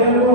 ஹalleluya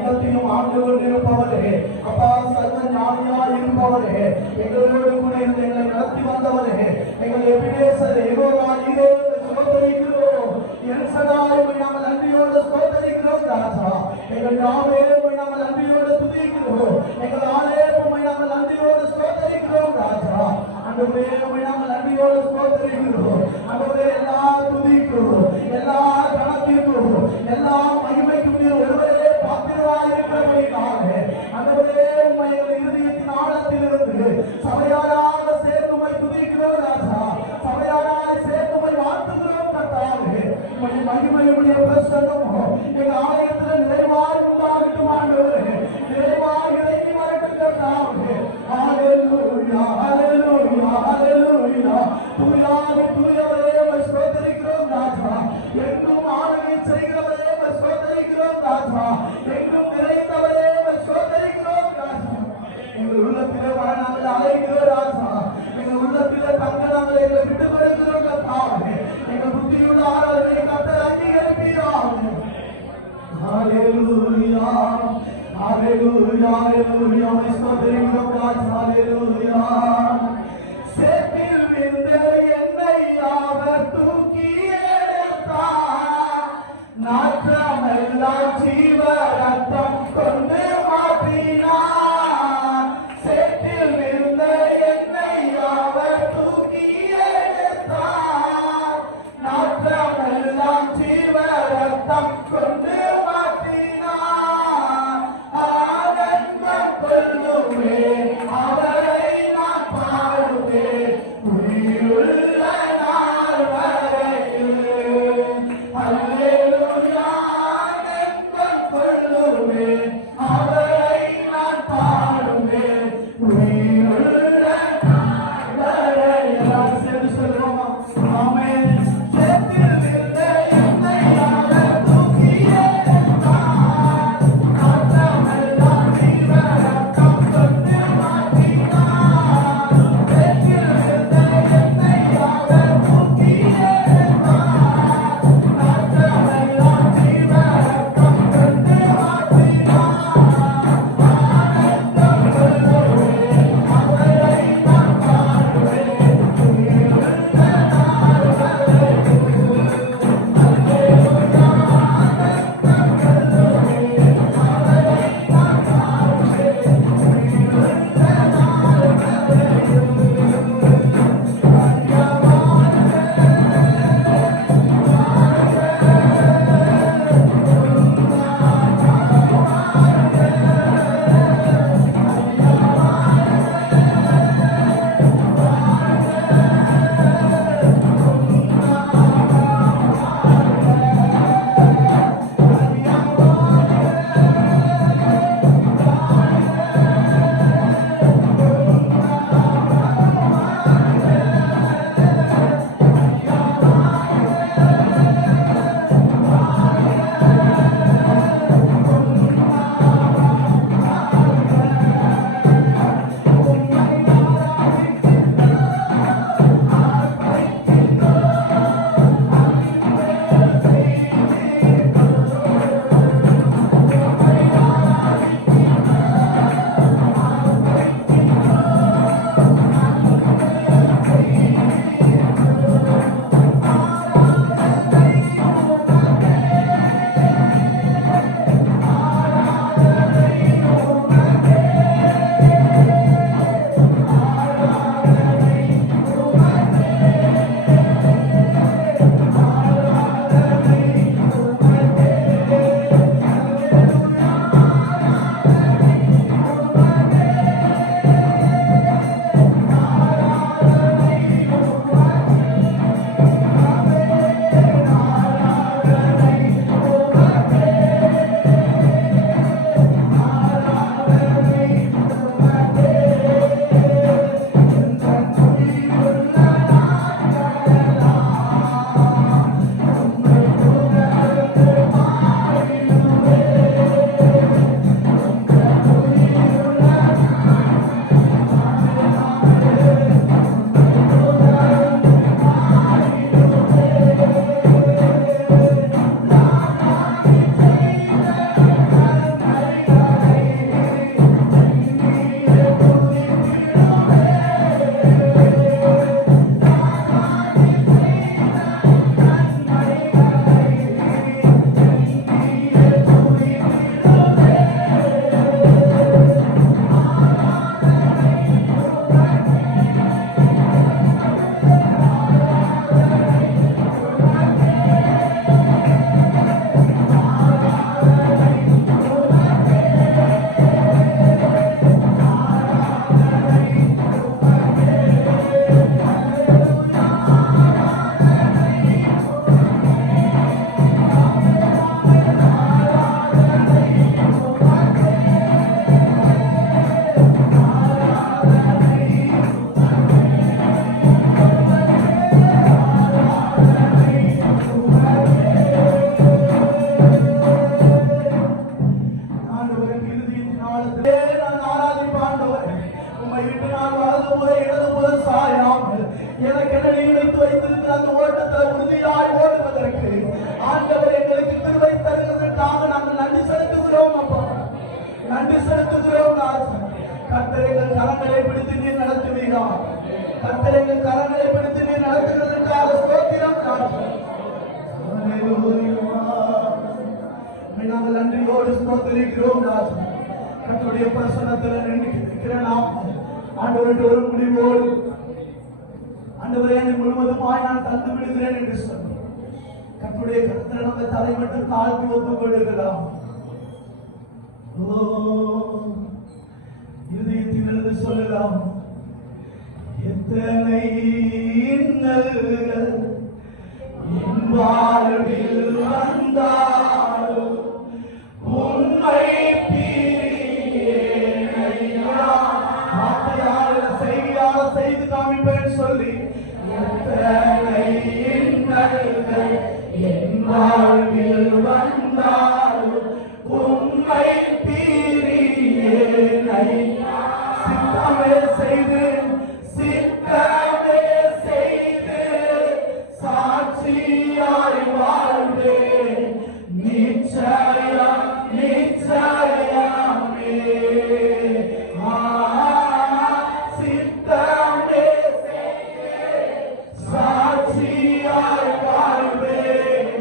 இதத்தையும் ஆண்டு கொண்டிருப்பவரே அப்பா சர்வ ஞானியாய் இருப்பவரே எங்களோடு கூட இருந்து எங்களை நடத்தி வந்தவரே எங்கள் எபினேசர் யெகோவா நீரே ஸ்தோத்திரிக்கிறோம் எல்சடாய் நாம நன்றியோடு ஸ்தோத்திரிக்கிறோம் ராஜா எங்கள் யாவே நாம நன்றியோடு துதிக்கிறோம் எங்கள் ஆலயமே நாம நன்றியோடு ஸ்தோத்திரிக்கிறோம் ராஜா ஆண்டவரே நாம நன்றியோடு ஸ்தோத்திரிக்கிறோம் ஆண்டவரே எல்லா துதிக்கும் எல்லா கணத்திற்கும் எல்லா மகிமைக்கும் நீர் ஒருவரே பாத்திரராய் இருக்கிறபடியாலே ஆண்டவரே உம்மை எங்கள் இதயத்தின் ஆழத்திலிருந்து சபையாராக சேர்ந்து உம்மை துதிக்கிறோம் ராஜா சபையாராக சேர்ந்து உம்மை வாழ்த்துகிறோம் கர்த்தாவே உம்முடைய மகிமையுடைய பிரசன்னமும் எங்கள் ஆலயத்தில் நிறைவாய் உண்டாகட்டும் ஆண்டவரே நிறைவாய் இறங்கி வரட்டும் கர்த்தாவே ஹalleluya ஹalleluya ஹalleluya தூயாவே தூயவரே உம்மை ஸ்தோத்திரிக்கிறோம் ராஜா என்றும் ஆளுகை செய்கிறவரே உம்மை ஸ்தோத்திரிக்கிறோம் ராஜா என்றும் நிறைந்தவரே உம்மை ஸ்தோத்திரிக்கிறோம் ராஜா எங்கள் உள்ளத்திலே வர நாங்கள் அழைக்கிறோம் ராஜா எங்கள் உள்ளத்திலே தங்க நாங்கள் எங்களை விட்டு வருகிறோம் கர்த்தாவே எங்கள் புத்தியுள்ள ஆராதனை கர்த்தர் அங்கீகரிப்பீராக ஹalleluya ஹalleluya ஹalleluya உம்மை ஸ்தோத்திரிக்கிறோம் ராஜா ஹalleluya சேற்றில் விழுந்த என்னை அவர் தூக்கி எடுத்தார் நாற்றமெல்லாம் ஜீவ ரத்தம் கொண்டு மாற்றினார் சேற்றில் விழுந்த என்னை அவர் தூக்கி எடுத்தார் நாற்றமெல்லாம் ஜீவ ரத்தம் கொண்டு மாற்றினார் ஆனந்தம் கொள்ளுமே அவரை நான் காலத்திலே நான் ஆராதிப்பாண்டவர் உம்மை விட்டு நான் வலது முதல் இடது முதல் சாயாமல் எனக்கு என்ன நினைத்து வைத்திருக்கிற அந்த ஓட்டத்தில் உறுதியாய் ஓடுவதற்கு ஆண்டவர் எங்களுக்கு கிருபை தருவதற்காக நாங்கள் நன்றி செலுத்துகிறோம். அப்பா நன்றி செலுத்துகிறோம். கர்த்தர் எங்கள் கரங்களை பிடித்து நீர் நடத்துவீரா? கர்த்தர் எங்கள் கரங்களை பிடித்து நீர் நடத்துகிறதற்காக ஸ்தோத்திரம். நாங்கள் நன்றியோடு ஸ்தோத்திரிக்கிறோம். கர்த்தருடைய பிரசன்னத்தில் நிற்கிற நாம் ஆண்டவருடைய ஒரு முடிவோடு ஆண்டவரே என்னை முழுவதுமாய் நான் தந்து விடுகிறேன் என்று சொன்னேன். கர்த்தருடைய கர்த்தரை நம்ம தலை மட்டும் தாழ்த்தி ஒப்புக் கொள்ளுகிறோம். இதயத்திலிருந்து சொல்லலாம், எத்தனை இன்னல்கள் என் வாழ்வில் வந்தாலும் உம்மை பிரியேன் ஐயா. வார்த்தையால் செய்தியால் செய்து காமிப்பேன் சொல்லி, எத்தனை இன்னல்கள் என் வாழ்வில் வந்தாலும் உம்மை பிரியேன் ஐயா. சித்தமே செய்து சித்தமே செய்து சாட்சியாய் வாழ்வேன் நிச்சயம் நிச்சயமே. சித்தமே செய்து சாட்சியாய் வாழ்வேன்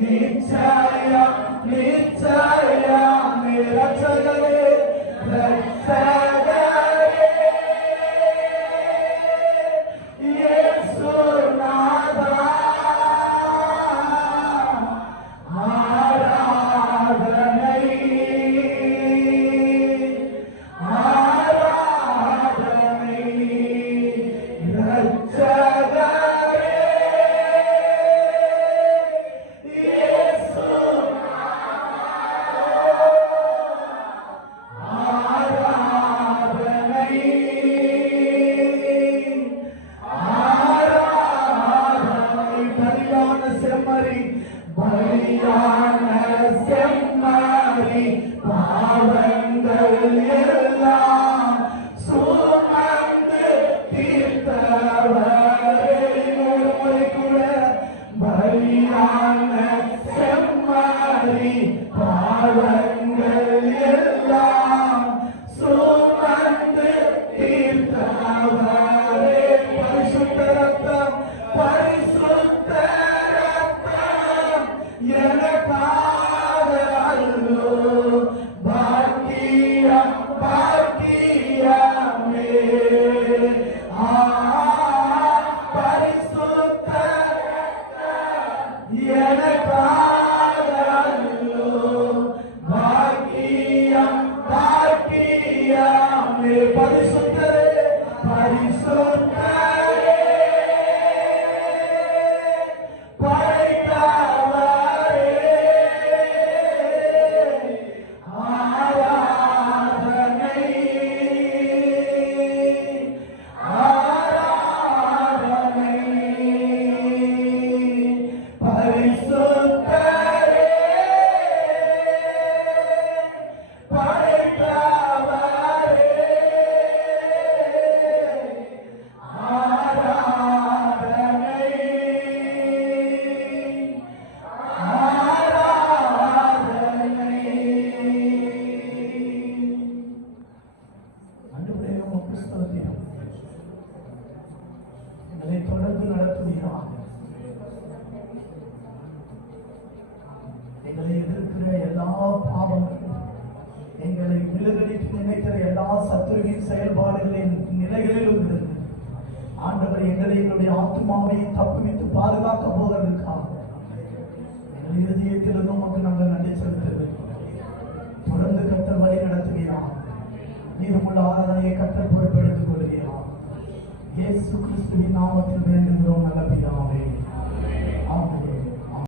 நிச்சயம் நிச்சயமே. ரட்சகரே ரட்சகரே இயேசுநாதா ஆராதனை ஆராதனை. ரட்சகரே பலியான செம்மறி பாவங்கள் எல்லாம் சுமந்து தீர்த்தவரே. ஒரு கூட பலியான செம்மறி பாவங்கள் எல்லாம் சுமந்து தீர்த்தவரே. பரிசுத்த ரத்தம் பரிசுத்த எனக்காக அல்லோ பாக்கியம் பாக்கியமே. பரிசுத்த எனக்காக அல்லோ பாக்கியம் பாக்கியமே. பரிசுத்தரே பரிசுத்தரே தொடர்ந்து நடத்துவீராக. எங்களை எதிர்க்கிற எல்லா பாவங்களும், எங்களை விழுதடித்து நினைக்கிற எல்லா சத்துருவின் செயல்பாடுகளின் நிலைகளிலும் இருந்து ஆண்டவர் எங்களை எங்களுடைய ஆத்மாவை தப்புவித்து பாதுகாக்க போவதற்காக எங்கள் இதயத்திலிருந்து உமக்கு நாங்கள் நன்றி செலுத்துகிறோம். தொடர்ந்து கர்த்தர் வழி நடத்துவீராக. நீருமுள்ள ஆராதனையை கர்த்தர் பொறுப்பெடுத்துக் கொள்கிறார். இயேசு கிறிஸ்துவின் நாமத்தில் வேண்டுகிறோம் நல்ல பிதாவே.